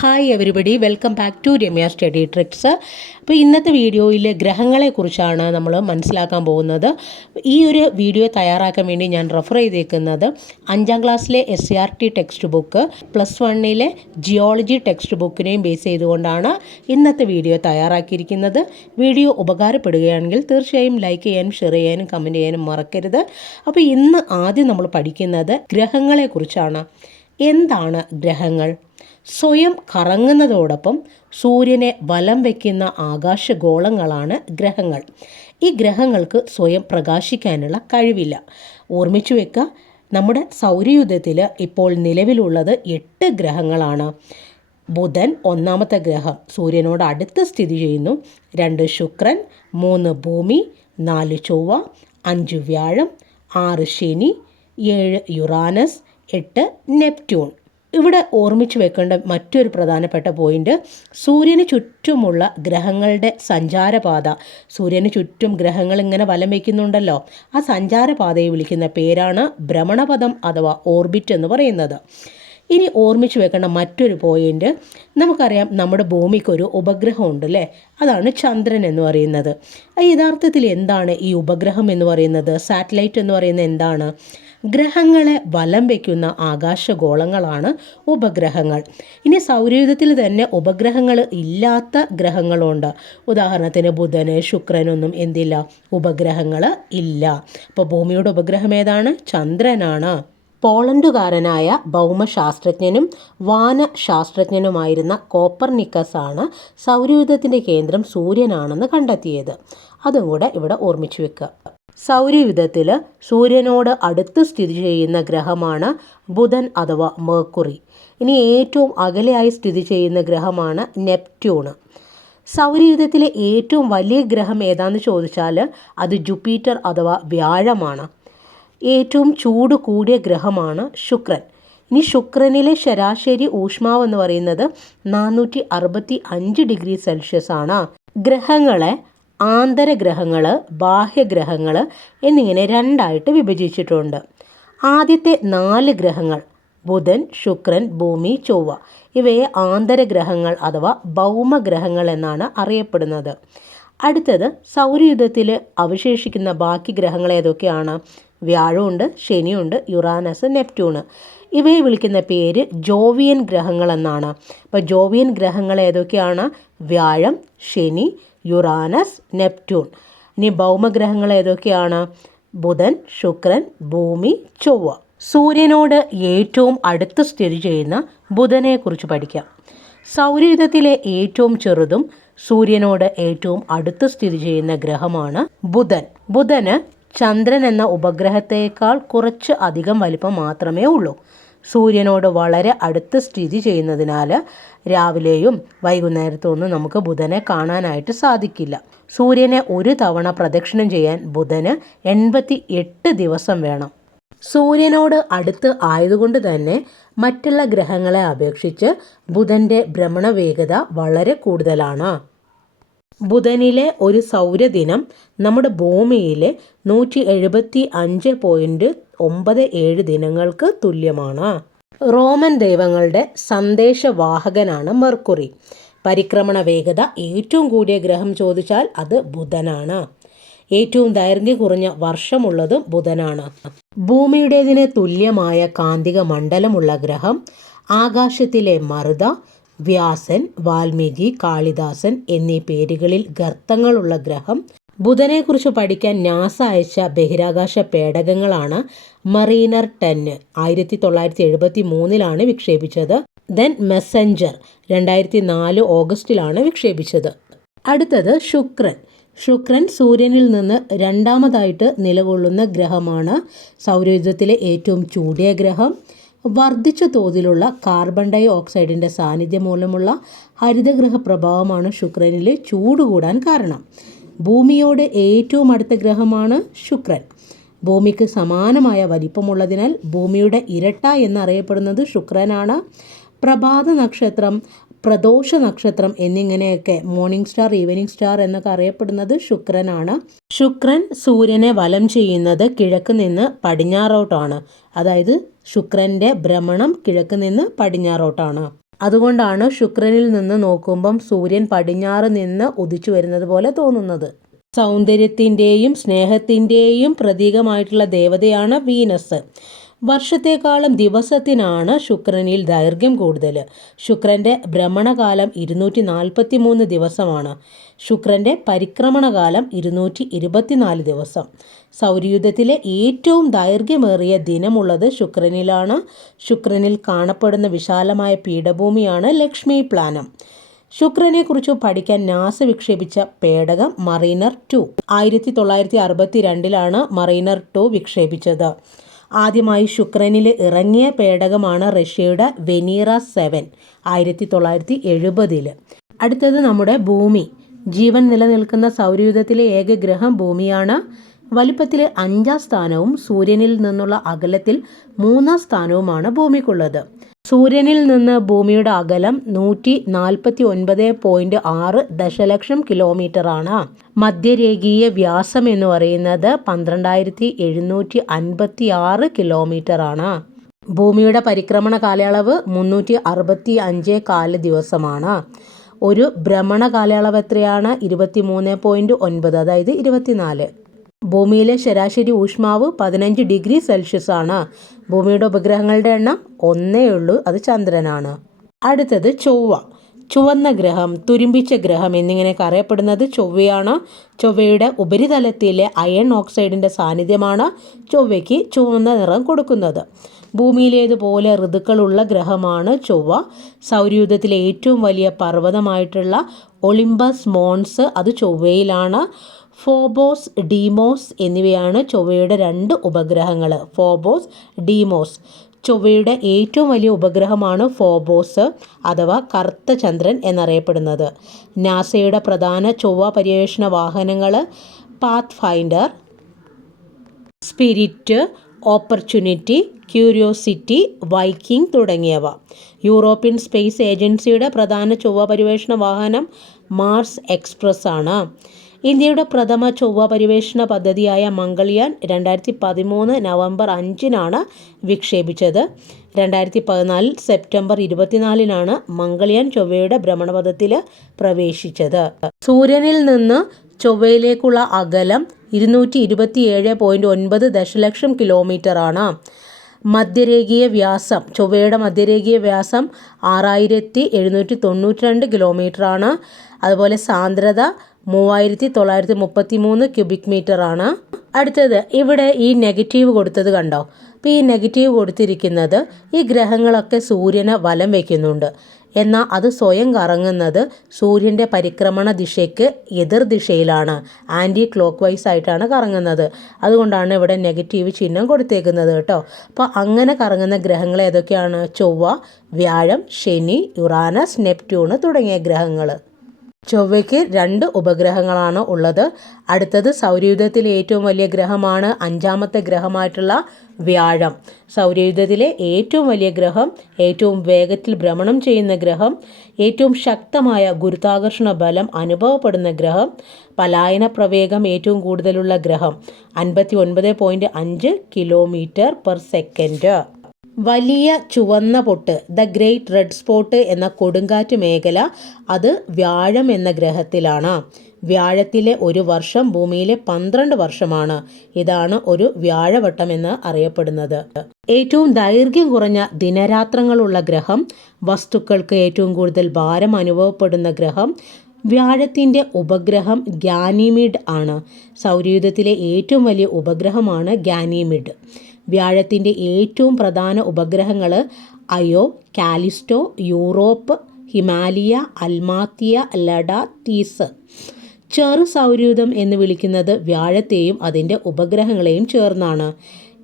Hi everybody welcome back to Ramya study tricks അപ്പോൾ ഇന്നത്തെ വീഡിയോയിൽ ഗ്രഹങ്ങളെക്കുറിച്ചാണ് നമ്മൾ മനസ്സിലാക്കാൻ പോകുന്നത്. ഈ ഒരു വീഡിയോ തയ്യാറാക്കാൻ വേണ്ടി ഞാൻ റെഫർ ചെയ്തേക്കുന്നത് അഞ്ചാം ക്ലാസ്സിലെ S C R T text book plus വണ്ണിലെ ജിയോളജി ടെക്സ്റ്റ് ബുക്കിനെയും ബേസ് ചെയ്തുകൊണ്ടാണ് ഇന്നത്തെ വീഡിയോ തയ്യാറാക്കിയിരിക്കുന്നത്. വീഡിയോ ഉപകാരപ്പെടുകയാണെങ്കിൽ തീർച്ചയായും ലൈക്ക് ചെയ്യാനും ഷെയർ ചെയ്യാനും കമന്റ് ചെയ്യാനും മറക്കരുത്. അപ്പോൾ ഇന്ന് ആദ്യം നമ്മൾ പഠിക്കുന്നത് ഗ്രഹങ്ങളെക്കുറിച്ചാണ്. എന്താണ് ഗ്രഹങ്ങൾ? സ്വയം കറങ്ങുന്നതോടൊപ്പം സൂര്യനെ വലം വയ്ക്കുന്ന ആകാശഗോളങ്ങളാണ് ഗ്രഹങ്ങൾ. ഈ ഗ്രഹങ്ങൾക്ക് സ്വയം പ്രകാശിക്കാനുള്ള കഴിവില്ല. ഓർമ്മിച്ചു വെക്കുക നമ്മുടെ സൗരയുദ്ധത്തിൽ ഇപ്പോൾ നിലവിലുള്ളത് എട്ട് ഗ്രഹങ്ങളാണ്. ബുധൻ ഒന്നാമത്തെ ഗ്രഹം സൂര്യനോട് അടുത്ത് സ്ഥിതി ചെയ്യുന്നു. രണ്ട് ശുക്രൻ മൂന്ന് ഭൂമി നാല് ചൊവ്വ അഞ്ച് വ്യാഴം ആറ് ശനി ഏഴ് യുറാനസ് എട്ട് നെപ്റ്റ്യൂൺ. ഇവിടെ ഓർമ്മിച്ചു വെക്കേണ്ട മറ്റൊരു പ്രധാനപ്പെട്ട പോയിന്റ് സൂര്യന് ചുറ്റുമുള്ള ഗ്രഹങ്ങളുടെ സഞ്ചാരപാത. സൂര്യന് ചുറ്റും ഗ്രഹങ്ങൾ ഇങ്ങനെ വലം വയ്ക്കുന്നുണ്ടല്ലോ ആ സഞ്ചാരപാതയെ വിളിക്കുന്ന പേരാണ് ഭ്രമണപഥം അഥവാ ഓർബിറ്റ് എന്ന് പറയുന്നത്. ഇനി ഓർമ്മിച്ചു വെക്കേണ്ട മറ്റൊരു പോയിന്റ് നമുക്കറിയാം നമ്മുടെ ഭൂമിക്കൊരു ഉപഗ്രഹം ഉണ്ട് അല്ലേ അതാണ് ചന്ദ്രൻ എന്ന് പറയുന്നത്. യഥാർത്ഥത്തിൽ എന്താണ് ഈ ഉപഗ്രഹം എന്ന് പറയുന്നത്? സാറ്റലൈറ്റ് എന്ന് പറയുന്നത് എന്താണ്? ഗ്രഹങ്ങളെ വലം വയ്ക്കുന്ന ആകാശഗോളങ്ങളാണ് ഉപഗ്രഹങ്ങൾ. ഇനി സൗരയുധത്തിൽ തന്നെ ഉപഗ്രഹങ്ങൾ ഇല്ലാത്ത ഗ്രഹങ്ങളുണ്ട്. ഉദാഹരണത്തിന് ബുധന് ശുക്രനൊന്നും എന്തില്ല. ഉപഗ്രഹങ്ങൾ ഇല്ല. അപ്പോൾ ഭൂമിയുടെ ഉപഗ്രഹം ഏതാണ്? ചന്ദ്രനാണ്. പോളണ്ടുകാരനായ ഭൗമശാസ്ത്രജ്ഞനും വാനശാസ്ത്രജ്ഞനുമായിരുന്ന കോപ്പർനിക്കസ് ആണ് സൗരയൂഥത്തിന്റെ കേന്ദ്രം സൂര്യനാണെന്ന് കണ്ടെത്തിയത്. അതും കൂടെ ഇവിടെ ഓർമ്മിച്ചു വെക്കുക. സൗരയൂഥത്തിൽ സൂര്യനോട് അടുത്ത് സ്ഥിതി ചെയ്യുന്ന ഗ്രഹമാണ് ബുധൻ അഥവാ മേക്കുറി ഇനി ഏറ്റവും അകലെയായി സ്ഥിതി ചെയ്യുന്ന ഗ്രഹമാണ് നെപ്റ്റ്യൂണ്. സൗരയുധത്തിലെ ഏറ്റവും വലിയ ഗ്രഹം ഏതാന്ന് ചോദിച്ചാൽ അത് ജുപ്പിറ്റർ അഥവാ വ്യാഴമാണ്. ഏറ്റവും ചൂട് കൂടിയ ഗ്രഹമാണ് ശുക്രൻ. ഇനി ശുക്രനിലെ ശരാശരി ഊഷ്മാവ് എന്ന് പറയുന്നത് നാനൂറ്റി അറുപത്തി അഞ്ച് ഡിഗ്രി സെൽഷ്യസ് ആണ് ഗ്രഹങ്ങളെ ആന്തരഗ്രഹങ്ങൾ ബാഹ്യഗ്രഹങ്ങൾ എന്നിങ്ങനെ രണ്ടായിട്ട് വിഭജിച്ചിട്ടുണ്ട്. ആദ്യത്തെ നാല് ഗ്രഹങ്ങൾ ബുധൻ ശുക്രൻ ഭൂമി ചൊവ്വ ഇവയെ ആന്തരഗ്രഹങ്ങൾ അഥവാ ഭൗമഗ്രഹങ്ങൾ എന്നാണ് അറിയപ്പെടുന്നത്. അടുത്തത് സൗരയുധത്തിൽ അവശേഷിക്കുന്ന ബാക്കി ഗ്രഹങ്ങൾ ഏതൊക്കെയാണ്? വ്യാഴമുണ്ട് ശനിയുണ്ട് യുറാനസ് നെപ്റ്റ്യൂണ്. ഇവയെ വിളിക്കുന്ന പേര് ജോവിയൻ ഗ്രഹങ്ങൾ എന്നാണ്. അപ്പോൾ ജോവിയൻ ഗ്രഹങ്ങൾ ഏതൊക്കെയാണ്? വ്യാഴം ശനി യുറാനസ് നെപ്റ്റ്യൂൺ. ഇനി ഭൗമഗ്രഹങ്ങൾ ഏതൊക്കെയാണ്? ബുധൻ ശുക്രൻ ഭൂമി ചൊവ്വ. സൂര്യനോട് ഏറ്റവും അടുത്ത് സ്ഥിതി ചെയ്യുന്ന ബുധനെക്കുറിച്ച് പഠിക്കാം. സൗരയുധത്തിലെ ഏറ്റവും ചെറുതും സൂര്യനോട് ഏറ്റവും അടുത്ത് സ്ഥിതി ചെയ്യുന്ന ഗ്രഹമാണ് ബുധൻ. ബുധന് ചന്ദ്രൻ എന്ന ഉപഗ്രഹത്തേക്കാൾ കുറച്ച് അധികം വലിപ്പം മാത്രമേ ഉള്ളൂ. സൂര്യനോട് വളരെ അടുത്ത് സ്ഥിതി ചെയ്യുന്നതിനാൽ രാവിലെയും വൈകുന്നേരത്തും ഒന്നും നമുക്ക് ബുധനെ കാണാനായിട്ട് സാധിക്കില്ല. സൂര്യനെ ഒരു തവണ പ്രദക്ഷിണം ചെയ്യാൻ ബുധന് എൺപത്തി എട്ട് ദിവസം വേണം. സൂര്യനോട് അടുത്ത് ആയതുകൊണ്ട് തന്നെ മറ്റുള്ള ഗ്രഹങ്ങളെ അപേക്ഷിച്ച് ബുധന്റെ ഭ്രമണ വേഗത വളരെ കൂടുതലാണ്. ബുധനിലെ ഒരു സൗരദിനം നമ്മുടെ ഭൂമിയിലെ നൂറ്റി എഴുപത്തി അഞ്ച് പോയിന്റ് ഒമ്പത് ഏഴ് ദിനങ്ങൾക്ക് തുല്യമാണ്. റോമൻ ദൈവങ്ങളുടെ സന്ദേശവാഹകനാണ് മെർക്കുറി. പരിക്രമണ വേഗത ഏറ്റവും കൂടിയ ഗ്രഹം ചോദിച്ചാൽ അത് ബുധനാണ്. ഏറ്റവും ദൈർഘ്യം കുറഞ്ഞ വർഷമുള്ളതും ബുധനാണ്. ഭൂമിയുടേതിന് തുല്യമായ കാന്തിക മണ്ഡലമുള്ള ഗ്രഹം ആകാശത്തിലെ മറുത വ്യാസൻ വാൽമീകി കാളിദാസൻ എന്നീ പേരുകളിൽ ഗർത്തങ്ങളുള്ള ഗ്രഹം ബുധനെക്കുറിച്ച് പഠിക്കാൻ നാസ അയച്ച ബഹിരാകാശ പേടകങ്ങളാണ് മറീനർ ടെന് ആയിരത്തി തൊള്ളായിരത്തി എഴുപത്തി മൂന്നിലാണ് വിക്ഷേപിച്ചത്. ദെൻ മെസ്സഞ്ചർ രണ്ടായിരത്തി നാല് ഓഗസ്റ്റിലാണ് വിക്ഷേപിച്ചത്. അടുത്തത് ശുക്രൻ. ശുക്രൻ സൂര്യനിൽ നിന്ന് രണ്ടാമതായിട്ട് നിലകൊള്ളുന്ന ഗ്രഹമാണ് സൗരയുധത്തിലെ ഏറ്റവും ചൂടിയ ഗ്രഹം. വർദ്ധിച്ച തോതിലുള്ള കാർബൺ ഡൈ ഓക്സൈഡിന്റെ സാന്നിധ്യം മൂലമുള്ള ഹരിതഗ്രഹ പ്രഭാവമാണ് ശുക്രനിലെ ചൂട് കൂടാൻ കാരണം. ഭൂമിയോട് ഏറ്റവും അടുത്ത ഗ്രഹമാണ് ശുക്രൻ. ഭൂമിക്ക് സമാനമായ വലിപ്പമുള്ളതിനാൽ ഭൂമിയുടെ ഇരട്ട എന്നറിയപ്പെടുന്നത് ശുക്രനാണ്. പ്രഭാത നക്ഷത്രം പ്രദോഷ നക്ഷത്രം എന്നിങ്ങനെയൊക്കെ മോർണിംഗ് സ്റ്റാർ ഈവനിങ് സ്റ്റാർ എന്നൊക്കെ അറിയപ്പെടുന്നത് ശുക്രനാണ്. ശുക്രൻ സൂര്യനെ വലം ചെയ്യുന്നത് കിഴക്ക് നിന്ന് പടിഞ്ഞാറോട്ടാണ്. അതായത് ശുക്രന്റെ ഭ്രമണം കിഴക്ക് നിന്ന് പടിഞ്ഞാറോട്ടാണ്. അതുകൊണ്ടാണ് ശുക്രനിൽ നിന്ന് നോക്കുമ്പം സൂര്യൻ പടിഞ്ഞാറ് നിന്ന് ഉദിച്ചു വരുന്നത് പോലെ തോന്നുന്നത്. സൗന്ദര്യത്തിന്റെയും സ്നേഹത്തിന്റെയും പ്രതീകമായിട്ടുള്ള ദേവതയാണ് വീനസ്. വർഷത്തെക്കാളും ദിവസത്തിനാണ് ശുക്രനിൽ ദൈർഘ്യം കൂടുതൽ. ശുക്രന്റെ ഭ്രമണകാലം ഇരുന്നൂറ്റി നാൽപ്പത്തി മൂന്ന് ദിവസമാണ്. ശുക്രന്റെ പരിക്രമണകാലം ഇരുന്നൂറ്റി ഇരുപത്തിനാല് ദിവസം. സൗരയുദ്ധത്തിലെ ഏറ്റവും ദൈർഘ്യമേറിയ ദിനമുള്ളത് ശുക്രനിലാണ്. ശുക്രനിൽ കാണപ്പെടുന്ന വിശാലമായ പീഠഭൂമിയാണ് ലക്ഷ്മി പ്ലാനം. ശുക്രനെക്കുറിച്ച് പഠിക്കാൻ നാസ വിക്ഷേപിച്ച പേടകം മറൈനർ ടു. ആയിരത്തി തൊള്ളായിരത്തി അറുപത്തി രണ്ടിലാണ് മറീനർ ടു വിക്ഷേപിച്ചത്. ആദ്യമായി ശുക്രനിൽ ഇറങ്ങിയ പേടകമാണ് റഷ്യയുടെ വെനീറ സെവൻ ആയിരത്തി തൊള്ളായിരത്തി എഴുപതിൽ അടുത്തത് നമ്മുടെ ഭൂമി. ജീവൻ നിലനിൽക്കുന്ന സൗരയൂഥത്തിലെ ഏക ഗ്രഹം ഭൂമിയാണ്. വലിപ്പത്തിൽ അഞ്ചാം സ്ഥാനവും സൂര്യനിൽ നിന്നുള്ള അകലത്തിൽ മൂന്നാം സ്ഥാനവുമാണ് ഭൂമിക്കുള്ളത്. സൂര്യനിൽ നിന്ന് ഭൂമിയുടെ അകലം നൂറ്റി നാൽപ്പത്തി ഒൻപത് പോയിന്റ് ആറ് ദശലക്ഷം കിലോമീറ്റർ ആണ് മധ്യരേഖീയ വ്യാസം എന്ന് പറയുന്നത് പന്ത്രണ്ടായിരത്തി എഴുന്നൂറ്റി അൻപത്തി ആറ് കിലോമീറ്റർ ആണ് ഭൂമിയുടെ പരിക്രമണ കാലയളവ് മുന്നൂറ്റി അറുപത്തി അഞ്ച് കാല ദിവസമാണ്. ഒരു ഭ്രമണ കാലയളവ് എത്രയാണ്? ഇരുപത്തി മൂന്ന് പോയിന്റ് ഒൻപത് അതായത് ഇരുപത്തിനാല്. ഭൂമിയിലെ ശരാശരി ഊഷ്മാവ് പതിനഞ്ച് ഡിഗ്രി സെൽഷ്യസ് ആണ്. ഭൂമിയുടെ ഉപഗ്രഹങ്ങളുടെ എണ്ണം ഒന്നേ ഉള്ളൂ. അത് ചന്ദ്രനാണ്. അടുത്തത് ചൊവ്വ. ചുവന്ന ഗ്രഹം തുരുമ്പിച്ച ഗ്രഹം എന്നിങ്ങനെയൊക്കെ അറിയപ്പെടുന്നത് ചൊവ്വയാണ്. ചൊവ്വയുടെ ഉപരിതലത്തിലെ അയൺ ഓക്സൈഡിന്റെ സാന്നിധ്യമാണ് ചൊവ്വയ്ക്ക് ചുവന്ന നിറം കൊടുക്കുന്നത്. ഭൂമിയിലേതുപോലെ ഋതുക്കളുള്ള ഗ്രഹമാണ് ചൊവ്വ. സൗരയൂഥത്തിലെ ഏറ്റവും വലിയ പർവതമായിട്ടുള്ള ഒളിമ്പസ് മോൺസ് അത് ചൊവ്വയിലാണ്. ഫോബോസ് ഡീമോസ് എന്നിവയാണ് ചൊവ്വയുടെ രണ്ട് ഉപഗ്രഹങ്ങൾ ഫോബോസ് ഡീമോസ്. ചൊവ്വയുടെ ഏറ്റവും വലിയ ഉപഗ്രഹമാണ് ഫോബോസ് അഥവാ കറുത്ത ചന്ദ്രൻ എന്നറിയപ്പെടുന്നത്. നാസയുടെ പ്രധാന ചൊവ്വ പര്യവേഷണ വാഹനങ്ങൾ Pathfinder Spirit Opportunity Curiosity Viking തുടങ്ങിയവ. യൂറോപ്യൻ സ്പേസ് ഏജൻസിയുടെ പ്രധാന ചൊവ്വ പര്യവേഷണ വാഹനം മാർസ് എക്സ്പ്രസ് ആണ് ഇന്ത്യയുടെ പ്രഥമ ചൊവ്വ പര്യവേഷണ പദ്ധതിയായ മംഗൾയാൻ രണ്ടായിരത്തി പതിമൂന്ന് നവംബർ അഞ്ചിനാണ് വിക്ഷേപിച്ചത്. രണ്ടായിരത്തി പതിനാലിൽ സെപ്റ്റംബർ ഇരുപത്തിനാലിനാണ് മംഗൾയാൻ ചൊവ്വയുടെ ഭ്രമണപഥത്തിൽ പ്രവേശിച്ചത്. സൂര്യനിൽ നിന്ന് ചൊവ്വയിലേക്കുള്ള അകലം ഇരുന്നൂറ്റി ഇരുപത്തിയേഴ് പോയിന്റ് ഒൻപത് ദശലക്ഷം കിലോമീറ്റർ ആണ് മധ്യരേഖീയ വ്യാസം ചൊവ്വയുടെ മധ്യരേഖീയ വ്യാസം ആറായിരത്തി എഴുന്നൂറ്റി തൊണ്ണൂറ്റി രണ്ട് കിലോമീറ്ററാണ്. അതുപോലെ സാന്ദ്രത മൂവായിരത്തി തൊള്ളായിരത്തി മുപ്പത്തി മൂന്ന് ക്യൂബിക് മീറ്റർ ആണ് അടുത്തത് ഇവിടെ ഈ നെഗറ്റീവ് കൊടുത്തത് കണ്ടോ? അപ്പോൾ ഈ നെഗറ്റീവ് കൊടുത്തിരിക്കുന്നത് ഈ ഗ്രഹങ്ങളൊക്കെ സൂര്യനെ വലം വയ്ക്കുന്നുണ്ട് എന്നാൽ അത് സ്വയം കറങ്ങുന്നത് സൂര്യന്റെ പരിക്രമണ ദിശയ്ക്ക് എതിർ ദിശയിലാണ്. ആന്റി ക്ലോക്ക് വൈസ് ആയിട്ടാണ് കറങ്ങുന്നത്. അതുകൊണ്ടാണ് ഇവിടെ നെഗറ്റീവ് ചിഹ്നം കൊടുത്തേക്കുന്നത് കേട്ടോ. അപ്പോൾ അങ്ങനെ കറങ്ങുന്ന ഗ്രഹങ്ങൾ ഏതൊക്കെയാണ്? ചൊവ്വ വ്യാഴം ശനി യുറാനസ് നെപ്റ്റ്യൂണ് തുടങ്ങിയ ഗ്രഹങ്ങൾ. ചൊവ്വയ്ക്ക് രണ്ട് ഉപഗ്രഹങ്ങളാണ് ഉള്ളത്. അടുത്തത് സൗരയൂഥത്തിലെ ഏറ്റവും വലിയ ഗ്രഹമാണ് അഞ്ചാമത്തെ ഗ്രഹമായിട്ടുള്ള വ്യാഴം. സൗരയൂഥത്തിലെ ഏറ്റവും വലിയ ഗ്രഹം ഏറ്റവും വേഗത്തിൽ ഭ്രമണം ചെയ്യുന്ന ഗ്രഹം ഏറ്റവും ശക്തമായ ഗുരുത്വാകർഷണ ബലം അനുഭവപ്പെടുന്ന ഗ്രഹം പലായന പ്രവേഗം ഏറ്റവും കൂടുതലുള്ള ഗ്രഹം അൻപത്തി ഒൻപത് പോയിന്റ് അഞ്ച് കിലോമീറ്റർ പെർ സെക്കൻഡ്. വലിയ ചുവന്ന പൊട്ട് ദ ഗ്രേറ്റ് റെഡ് സ്പോട്ട് എന്ന കൊടുങ്കാറ്റ് മേഖല അത് വ്യാഴം എന്ന ഗ്രഹത്തിലാണ്. വ്യാഴത്തിലെ ഒരു വർഷം ഭൂമിയിലെ പന്ത്രണ്ട് വർഷമാണ്. ഇതാണ് ഒരു വ്യാഴവട്ടം എന്ന് അറിയപ്പെടുന്നത്. ഏറ്റവും ദൈർഘ്യം കുറഞ്ഞ ദിനരാത്രങ്ങളുള്ള ഗ്രഹം വസ്തുക്കൾക്ക് ഏറ്റവും കൂടുതൽ ഭാരം അനുഭവപ്പെടുന്ന ഗ്രഹം വ്യാഴത്തിന്റെ ഉപഗ്രഹം ഗാനിമിഡ് ആണ്. സൗരയൂഥത്തിലെ ഏറ്റവും വലിയ ഉപഗ്രഹമാണ് ഗാനിമിഡ് വ്യാഴത്തിന്റെ ഏറ്റവും പ്രധാന ഉപഗ്രഹങ്ങൾ അയോ കാലിസ്റ്റോ യൂറോപ്പ് ഹിമാലിയ അൽമാത്തിയ ലഡ തീസ്. ചെറു സൗരയൂഥം എന്ന് വിളിക്കുന്നത് വ്യാഴത്തെയും അതിന്റെ ഉപഗ്രഹങ്ങളെയും ചേർന്നാണ്.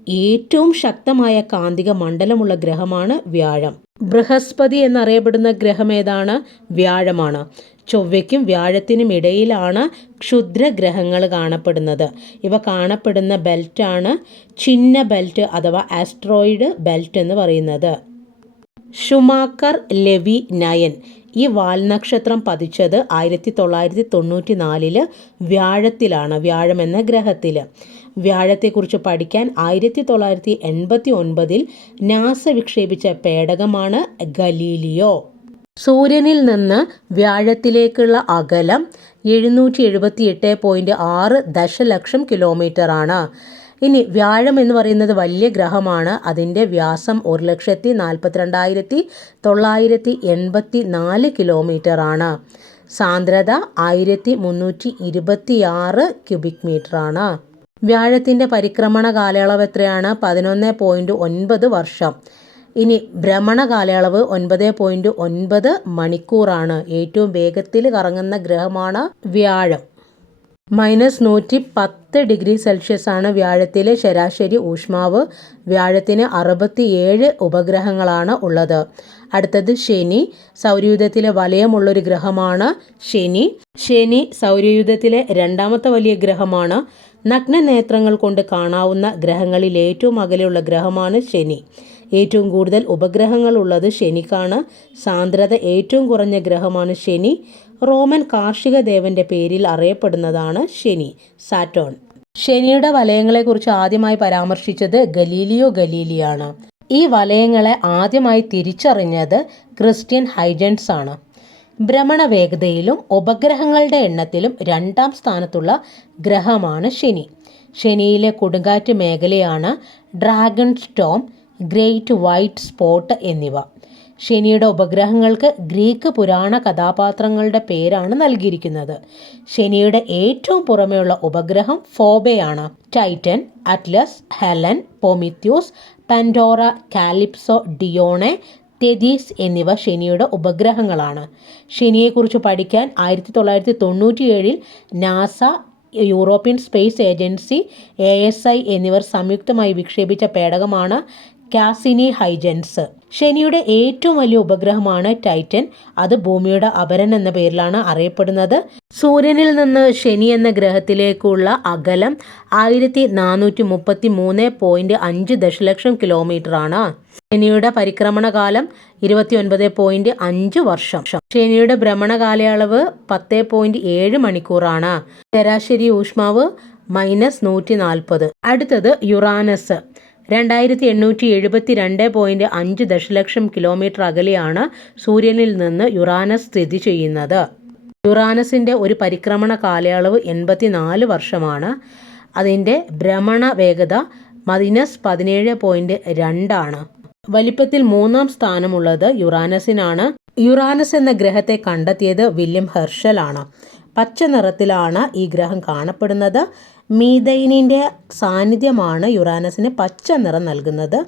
ഏറ്റവും ശക്തമായ കാന്തിക മണ്ഡലമുള്ള ഗ്രഹമാണ് വ്യാഴം. ബൃഹസ്പതി എന്നറിയപ്പെടുന്ന ഗ്രഹം ഏതാണ്? വ്യാഴമാണ്. ചൊവ്വയ്ക്കും വ്യാഴത്തിനും ഇടയിലാണ് ക്ഷുദ്രഗ്രഹങ്ങൾ കാണപ്പെടുന്നത്. ഇവ കാണപ്പെടുന്ന ബെൽറ്റാണ് ചിഹ്ന ബെൽറ്റ് അഥവാ ആസ്ട്രോയിഡ് ബെൽറ്റ് എന്ന് പറയുന്നത്. ഷുമാക്കർ ലെവി നയൻ ഈ വാൽനക്ഷത്രം പതിച്ചത് ആയിരത്തി തൊള്ളായിരത്തി തൊണ്ണൂറ്റി നാലിൽ വ്യാഴത്തിലാണ് വ്യാഴം എന്ന ഗ്രഹത്തിൽ വ്യാഴത്തെക്കുറിച്ച് പഠിക്കാൻ ആയിരത്തി തൊള്ളായിരത്തി എൺപത്തി ഒൻപതിൽ നാസ വിക്ഷേപിച്ച പേടകമാണ് ഗലീലിയോ. സൂര്യനിൽ നിന്ന് വ്യാഴത്തിലേക്കുള്ള അകലം എഴുന്നൂറ്റി എഴുപത്തി എട്ട് പോയിന്റ് ആറ് ദശലക്ഷം കിലോമീറ്റർ ആണ് ഇനി വ്യാഴം എന്ന് പറയുന്നത് വലിയ ഗ്രഹമാണ്. അതിന്റെ വ്യാസം ഒരു ലക്ഷത്തി നാൽപ്പത്തിരണ്ടായിരത്തി തൊള്ളായിരത്തി എൺപത്തി നാല് കിലോമീറ്റർ ആണ് സാന്ദ്രത ആയിരത്തി മുന്നൂറ്റി ഇരുപത്തി ആറ് ക്യൂബിക് മീറ്റർ ആണ് വ്യാഴത്തിന്റെ പരിക്രമണ കാലയളവ് എത്രയാണ്? പതിനൊന്ന് പോയിന്റ് ഒൻപത് വർഷം. ഇനി ഭ്രമണ കാലയളവ് ഒൻപത് പോയിന്റ് ഒൻപത് മണിക്കൂറാണ്. ഏറ്റവും വേഗത്തിൽ കറങ്ങുന്ന ഗ്രഹമാണ് വ്യാഴം. മൈനസ് നൂറ്റി പത്ത് ഡിഗ്രി സെൽഷ്യസ് ആണ് വ്യാഴത്തിലെ ശരാശരി ഊഷ്മാവ്. വ്യാഴത്തിന് അറുപത്തിയേഴ് ഉപഗ്രഹങ്ങളാണ് ഉള്ളത്. അടുത്തത് ശനി. സൗരയൂഥത്തിലെ വലയമുള്ളൊരു ഗ്രഹമാണ് ശനി. ശനി സൗരയൂഥത്തിലെ രണ്ടാമത്തെ വലിയ ഗ്രഹമാണ് നഗ്നനേത്രങ്ങൾ കൊണ്ട് കാണാവുന്ന ഗ്രഹങ്ങളിൽ ഏറ്റവും അകലെയുള്ള ഗ്രഹമാണ് ശനി. ഏറ്റവും കൂടുതൽ ഉപഗ്രഹങ്ങൾ ഉള്ളത് ശനിക്കാണ്. സാന്ദ്രത ഏറ്റവും കുറഞ്ഞ ഗ്രഹമാണ് ശനി. റോമൻ കാർഷിക ദേവന്റെ പേരിൽ അറിയപ്പെടുന്നതാണ് ശനി സാറ്റോൺ. ശനിയുടെ വലയങ്ങളെക്കുറിച്ച് ആദ്യമായി പരാമർശിച്ചത് ഗലീലിയോ ഗലീലിയാണ്. ഈ വലയങ്ങളെ ആദ്യമായി തിരിച്ചറിഞ്ഞത് ക്രിസ്ത്യൻ ഹൈജൻസ് ആണ്. ഭ്രമണ വേഗതയിലും ഉപഗ്രഹങ്ങളുടെ എണ്ണത്തിലും രണ്ടാം സ്ഥാനത്തുള്ള ഗ്രഹമാണ് ശനി. ശനിയിലെ കൊടുങ്കാറ്റ് മേഖലയാണ് Dragon Storm Great White Spot എന്നിവ. ശനിയുടെ ഉപഗ്രഹങ്ങൾക്ക് ഗ്രീക്ക് പുരാണ കഥാപാത്രങ്ങളുടെ പേരാണ് നൽകിയിരിക്കുന്നത്. ശനിയുടെ ഏറ്റവും പുറമെയുള്ള ഉപഗ്രഹം ഫോബയാണ്. Titan Atlas Helen Prometheus Pandora Calypso Dione Tethys എന്നിവ ശനിയുടെ ഉപഗ്രഹങ്ങളാണ്. ശനിയെക്കുറിച്ച് പഠിക്കാൻ ആയിരത്തി തൊള്ളായിരത്തി തൊണ്ണൂറ്റിയേഴിൽ NASA European Space Agency A S I എന്നിവർ സംയുക്തമായി വിക്ഷേപിച്ച പേടകമാണ് കാസിനി ഹൈജൻസ്. ശനിയുടെ ഏറ്റവും വലിയ ഉപഗ്രഹമാണ് ടൈറ്റൻ. അത് ഭൂമിയുടെ അപരൻ എന്ന പേരിലാണ് അറിയപ്പെടുന്നത്. സൂര്യനിൽ നിന്ന് ശനി എന്ന ഗ്രഹത്തിലേക്കുള്ള അകലം ആയിരത്തി നാനൂറ്റി മുപ്പത്തി മൂന്ന് പോയിന്റ് അഞ്ച് ദശലക്ഷം കിലോമീറ്റർ ആണ് ശനിയുടെ പരിക്രമണ കാലം ഇരുപത്തി ഒൻപത് പോയിന്റ് അഞ്ച് വർഷം. ശനിയുടെ ഭ്രമണ കാലയളവ് പത്ത് പോയിന്റ് ഏഴ് മണിക്കൂറാണ്. ശരാശരി ഊഷ്മാവ് മൈനസ് നൂറ്റി നാൽപ്പത് അടുത്തത് യുറാനസ്. രണ്ടായിരത്തി എണ്ണൂറ്റി എഴുപത്തി രണ്ട് പോയിന്റ് അഞ്ച് ദശലക്ഷം കിലോമീറ്റർ അകലെയാണ് സൂര്യനിൽ നിന്ന് യുറാനസ് സ്ഥിതി ചെയ്യുന്നത്. യുറാനസിന്റെ ഒരു പരിക്രമണ കാലയളവ് എൺപത്തിനാല് വർഷമാണ്. അതിന്റെ ഭ്രമണ വേഗത മൈനസ് പതിനേഴ് പോയിന്റ് രണ്ടാണ് വലിപ്പത്തിൽ മൂന്നാം സ്ഥാനമുള്ളത് യുറാനസിനാണ്. യുറാനസ് എന്ന ഗ്രഹത്തെ കണ്ടെത്തിയത് വില്യം ഹെർഷലാണ്. പച്ച നിറത്തിലാണ് ഈ ഗ്രഹം കാണപ്പെടുന്നത്. മീതൈനിന്റെ സാന്നിധ്യമാണ് യുറാനസിന് പച്ച നിറം നൽകുന്നത്.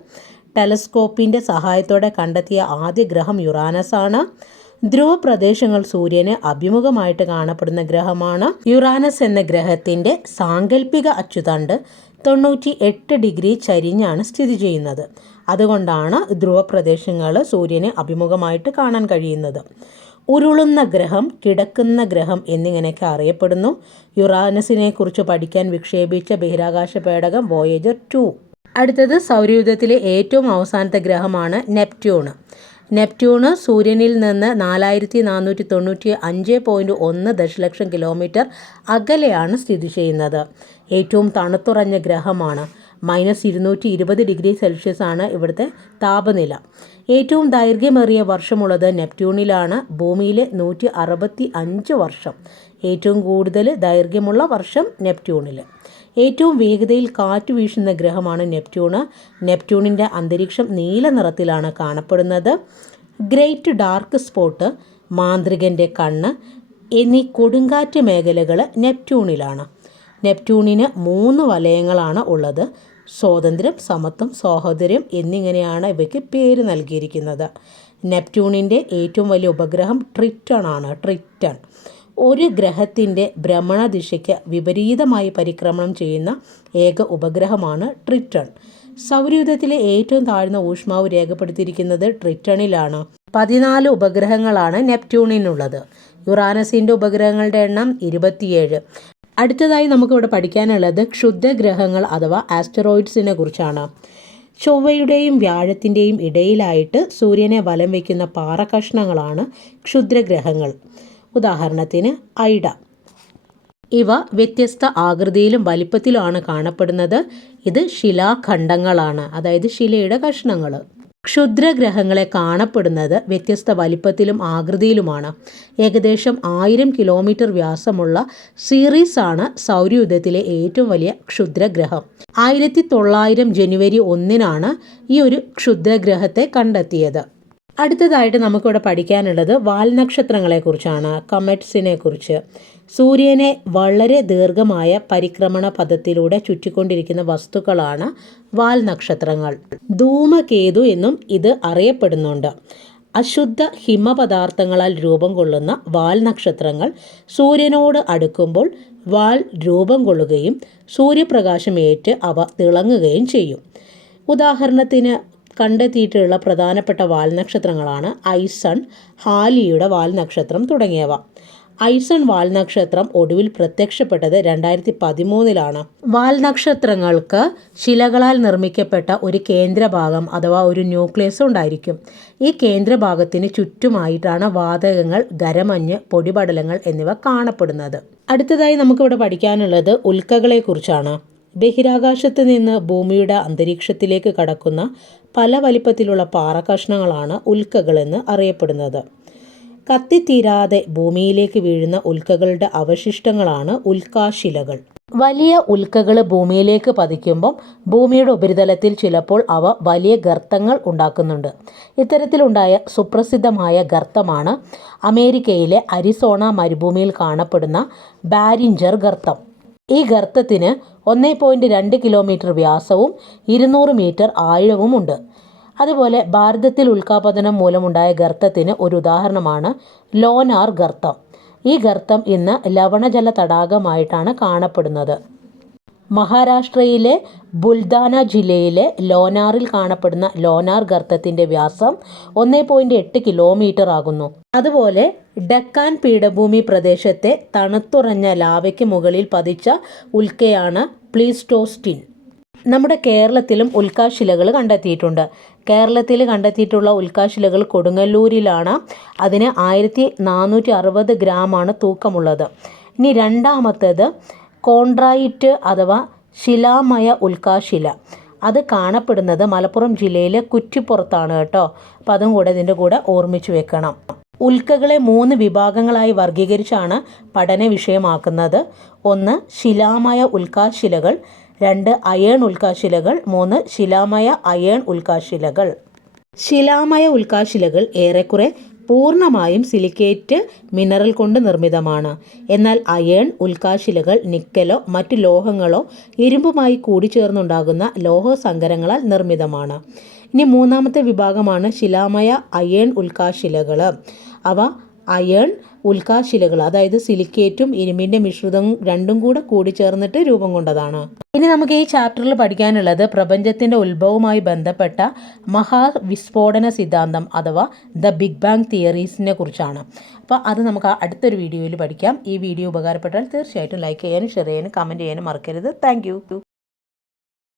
ടെലസ്കോപ്പിന്റെ സഹായത്തോടെ കണ്ടെത്തിയ ആദ്യ ഗ്രഹം യുറാനസാണ്. ധ്രുവ പ്രദേശങ്ങൾ സൂര്യന് അഭിമുഖമായിട്ട് കാണപ്പെടുന്ന ഗ്രഹമാണ്. യുറാനസ് എന്ന ഗ്രഹത്തിന്റെ സാങ്കല്പിക അച്ചുതണ്ട് തൊണ്ണൂറ്റി എട്ട് ഡിഗ്രി ചരിഞ്ഞാണ് സ്ഥിതി ചെയ്യുന്നത്. അതുകൊണ്ടാണ് ധ്രുവ പ്രദേശങ്ങൾ സൂര്യന് അഭിമുഖമായിട്ട് കാണാൻ കഴിയുന്നത്. ഉരുളുന്ന ഗ്രഹം കിടക്കുന്ന ഗ്രഹം എന്നിങ്ങനെയൊക്കെ അറിയപ്പെടുന്നു. യുറാനസിനെ കുറിച്ച് പഠിക്കാൻ വിക്ഷേപിച്ച ബഹിരാകാശ പേടകം വോയേജർ ടു. അടുത്തത് സൗരയൂഥത്തിലെ ഏറ്റവും അവസാനത്തെ ഗ്രഹമാണ് നെപ്റ്റ്യൂണ്. നെപ്റ്റ്യൂണ് സൂര്യനിൽ നിന്ന് നാലായിരത്തി നാനൂറ്റി തൊണ്ണൂറ്റി അഞ്ച് പോയിന്റ് ഒന്ന് ദശലക്ഷം കിലോമീറ്റർ അകലെയാണ് സ്ഥിതി ചെയ്യുന്നത്. ഏറ്റവും തണുത്തുറഞ്ഞ ഗ്രഹമാണ്. മൈനസ് ഇരുന്നൂറ്റി ഇരുപത് ഡിഗ്രി സെൽഷ്യസ് ആണ് ഇവിടുത്തെ താപനില. ഏറ്റവും ദൈർഘ്യമേറിയ വർഷമുള്ളത് നെപ്റ്റ്യൂണിലാണ്. ഭൂമിയിലെ നൂറ്റി അറുപത്തി അഞ്ച് വർഷം. ഏറ്റവും കൂടുതൽ ദൈർഘ്യമുള്ള വർഷം നെപ്റ്റ്യൂണിൽ ഏറ്റവും വേഗതയിൽ കാറ്റ് വീശുന്ന ഗ്രഹമാണ് നെപ്റ്റ്യൂണ്. നെപ്റ്റ്യൂണിന്റെ അന്തരീക്ഷം നീല നിറത്തിലാണ് കാണപ്പെടുന്നത്. ഗ്രേറ്റ് ഡാർക്ക് സ്പോട്ട് മാന്ത്രികന്റെ കണ്ണ് എന്നീ കൊടുങ്കാറ്റ് മേഖലകൾ നെപ്റ്റ്യൂണിലാണ്. നെപ്റ്റ്യൂണിന് മൂന്ന് വലയങ്ങളാണ് ഉള്ളത്. സ്വാതന്ത്ര്യം സമത്വം സാഹോദര്യം എന്നിങ്ങനെയാണ് ഇവയ്ക്ക് പേര് നൽകിയിരിക്കുന്നത്. നെപ്റ്റ്യൂണിന്റെ ഏറ്റവും വലിയ ഉപഗ്രഹം ട്രിറ്റൺ ആണ്. ട്രിറ്റൺ. ഒരു ഗ്രഹത്തിന്റെ ഭ്രമണദിശയ്ക്ക് വിപരീതമായി പരിക്രമണം ചെയ്യുന്ന ഏക ഉപഗ്രഹമാണ് ട്രിറ്റൺ. സൗരയൂഥത്തിലെ ഏറ്റവും താഴ്ന്ന ഊഷ്മാവ് രേഖപ്പെടുത്തിയിരിക്കുന്നത് ട്രിറ്റണിലാണ്. പതിനാല് ഉപഗ്രഹങ്ങളാണ് നെപ്റ്റ്യൂണിനുള്ളത്. യുറാനസിന്റെ ഉപഗ്രഹങ്ങളുടെ എണ്ണം ഇരുപത്തിയേഴ്. അടുത്തതായി നമുക്കിവിടെ പഠിക്കാനുള്ളത് ക്ഷുദ്രഗ്രഹങ്ങൾ അഥവാ ആസ്റ്ററോയിഡ്സിനെ കുറിച്ചാണ്. ചൊവ്വയുടെയും വ്യാഴത്തിന്റെയും ഇടയിലായിട്ട് സൂര്യനെ വലം വയ്ക്കുന്ന പാറകഷ്ണങ്ങളാണ് ക്ഷുദ്രഗ്രഹങ്ങൾ. ഉദാഹരണത്തിന് ഐഡ. ഇവ വ്യത്യസ്ത ആകൃതിയിലും വലിപ്പത്തിലുമാണ് കാണപ്പെടുന്നത്. ഇത് ശിലാഖണ്ഡങ്ങളാണ്. അതായത് ശിലയുടെ കഷ്ണങ്ങൾ ക്ഷുദ്രഗ്രഹങ്ങളെ കാണപ്പെടുന്നത് വ്യത്യസ്ത വലിപ്പത്തിലും ആകൃതിയിലുമാണ്. ഏകദേശം ആയിരം കിലോമീറ്റർ വ്യാസമുള്ള സീറീസ് ആണ് സൗരയുധത്തിലെ ഏറ്റവും വലിയ ക്ഷുദ്രഗ്രഹം. ആയിരത്തി തൊള്ളായിരം ജനുവരി ഒന്നിനാണ് ഈ ഒരു ക്ഷുദ്രഗ്രഹത്തെ കണ്ടെത്തിയത്. അടുത്തതായിട്ട് നമുക്കിവിടെ പഠിക്കാനുള്ളത് വാൽനക്ഷത്രങ്ങളെക്കുറിച്ചാണ് കമറ്റ്സിനെ കുറിച്ച് സൂര്യനെ വളരെ ദീർഘമായ പരിക്രമണ പദത്തിലൂടെ ചുറ്റിക്കൊണ്ടിരിക്കുന്ന വസ്തുക്കളാണ് വാൽനക്ഷത്രങ്ങൾ. ധൂമകേതു എന്നും ഇത് അറിയപ്പെടുന്നുണ്ട്. അശുദ്ധ ഹിമപദാർത്ഥങ്ങളാൽ രൂപം കൊള്ളുന്ന വാൽനക്ഷത്രങ്ങൾ സൂര്യനോട് അടുക്കുമ്പോൾ വാൽ രൂപം കൊള്ളുകയും സൂര്യപ്രകാശമേറ്റ് അവ തിളങ്ങുകയും ചെയ്യും. ഉദാഹരണത്തിന് കണ്ടെത്തിയിട്ടുള്ള പ്രധാനപ്പെട്ട വാൽനക്ഷത്രങ്ങളാണ് ഐസൺ ഹാലിയുടെ വാൽനക്ഷത്രം തുടങ്ങിയവ. ഐസൺ വാൽനക്ഷത്രം ഒടുവിൽ പ്രത്യക്ഷപ്പെട്ടത് രണ്ടായിരത്തി പതിമൂന്നിലാണ് വാൽനക്ഷത്രങ്ങൾക്ക് ശിലകളാൽ നിർമ്മിക്കപ്പെട്ട ഒരു കേന്ദ്രഭാഗം അഥവാ ഒരു ന്യൂക്ലിയസ് ഉണ്ടായിരിക്കും. ഈ കേന്ദ്രഭാഗത്തിന് ചുറ്റുമായിട്ടാണ് വാതകങ്ങൾ ഖരമഞ്ഞ് പൊടിപടലങ്ങൾ എന്നിവ കാണപ്പെടുന്നത്. അടുത്തതായി നമുക്കിവിടെ പഠിക്കാനുള്ളത് ഉൽക്കകളെക്കുറിച്ചാണ്. ബഹിരാകാശത്ത് നിന്ന് ഭൂമിയുടെ അന്തരീക്ഷത്തിലേക്ക് കടക്കുന്ന പല വലിപ്പത്തിലുള്ള പാറക്കഷ്ണങ്ങളാണ് ഉൽക്കകളെന്ന് അറിയപ്പെടുന്നത്. കത്തിത്തീരാതെ ഭൂമിയിലേക്ക് വീഴുന്ന ഉൽക്കകളുടെ അവശിഷ്ടങ്ങളാണ് ഉൽക്കാശിലകൾ. വലിയ ഉൽക്കകൾ ഭൂമിയിലേക്ക് പതിക്കുമ്പം ഭൂമിയുടെ ഉപരിതലത്തിൽ ചിലപ്പോൾ അവ വലിയ ഗർത്തങ്ങൾ ഉണ്ടാക്കുന്നുണ്ട്. ഇത്തരത്തിലുണ്ടായ സുപ്രസിദ്ധമായ ഗർത്തമാണ് അമേരിക്കയിലെ അരിസോണ മരുഭൂമിയിൽ കാണപ്പെടുന്ന ബാരിഞ്ചർ ഗർത്തം. ഈ ഗർത്തത്തിന് ഒന്നേ പോയിന്റ് രണ്ട് കിലോമീറ്റർ വ്യാസവും ഇരുന്നൂറ് മീറ്റർ ആഴവുമുണ്ട് അതുപോലെ ഭാരതത്തിൽ ഉൽക്കാപതനം മൂലമുണ്ടായ ഗർത്തത്തിന് ഒരു ഉദാഹരണമാണ് ലോനാർ ഗർത്തം. ഈ ഗർത്തം ഇന്ന് ലവണജല തടാകമായിട്ടാണ് കാണപ്പെടുന്നത്. മഹാരാഷ്ട്രയിലെ ബുൽദാന ജില്ലയിലെ ലോനാറിൽ കാണപ്പെടുന്ന ലോനാർ ഗർത്തത്തിന്റെ വ്യാസം ഒന്നേ പോയിന്റ് എട്ട് കിലോമീറ്റർ ആകുന്നു. അതുപോലെ ഡക്കാൻ പീഠഭൂമി പ്രദേശത്തെ തണുത്തുറഞ്ഞ ലാവയ്ക്ക് മുകളിൽ പതിച്ച ഉൽക്കയാണ് പ്ലീസ്റ്റോസ്റ്റിൻ. നമ്മുടെ കേരളത്തിലും ഉൽക്കാശിലകൾ കണ്ടെത്തിയിട്ടുണ്ട്. കേരളത്തിൽ കണ്ടെത്തിയിട്ടുള്ള ഉൽക്കാശിലകൾ കൊടുങ്ങല്ലൂരിലാണ്. അതിന് ആയിരത്തി നാനൂറ്റി അറുപത് ഗ്രാമാണ് തൂക്കമുള്ളത്. ഇനി രണ്ടാമത്തേത് കോൺട്രായിറ്റ് അഥവാ ശിലാമയ ഉൽക്കാശില. അത് കാണപ്പെടുന്നത് മലപ്പുറം ജില്ലയിലെ കുറ്റിപ്പുറത്താണ് കേട്ടോ. അപ്പം അതും കൂടെ ഇതിന്റെ കൂടെ ഓർമ്മിച്ച് വെക്കണം. ഉൽക്കകളെ മൂന്ന് വിഭാഗങ്ങളായി വർഗീകരിച്ചാണ് പഠന വിഷയമാക്കുന്നത്. ഒന്ന് ശിലാമയ ഉൽക്കാശിലകൾ. രണ്ട് അയേൺ ഉൽക്കാശിലകൾ. മൂന്ന് ശിലാമയ അയേൺ ഉൽക്കാശിലകൾ. ശിലാമയ ഉൽക്കാശിലകൾ ഏറെക്കുറെ പൂർണമായും സിലിക്കേറ്റ് മിനറൽ കൊണ്ട് നിർമ്മിതമാണ്. എന്നാൽ അയേൺ ഉൽക്കാശിലകൾ നിക്കലോ മറ്റു ലോഹങ്ങളോ ഇരുമ്പുമായി കൂടിച്ചേർന്നുണ്ടാകുന്ന ലോഹസങ്കരങ്ങളാൽ നിർമ്മിതമാണ്. ഇനി മൂന്നാമത്തെ വിഭാഗമാണ് ശിലാമയ അയേൺ ഉൽക്കാശിലകൾ അവ അയേൺ ഉൽക്കാശിലകൾ അതായത് സിലിക്കേറ്റും ഇരുമ്പിന്റെ മിശ്രിതവും രണ്ടും കൂടെ കൂടിച്ചേർന്നിട്ട് രൂപം കൊണ്ടതാണ്. ഇനി നമുക്ക് ഈ ചാപ്റ്ററിൽ പഠിക്കാനുള്ളത് പ്രപഞ്ചത്തിന്റെ ഉത്ഭവവുമായി ബന്ധപ്പെട്ട മഹാവിസ്ഫോടന സിദ്ധാന്തം അഥവാ ദ ബിഗ് ബാങ് തിയറീസിനെ കുറിച്ചാണ്. അപ്പോൾ അത് നമുക്ക് അടുത്തൊരു വീഡിയോയിൽ പഠിക്കാം. ഈ വീഡിയോ ഉപകാരപ്പെട്ടാൽ തീർച്ചയായിട്ടും ലൈക്ക് ചെയ്യാനും ഷെയർ ചെയ്യാനും കമന്റ് ചെയ്യാനും മറക്കരുത്. താങ്ക്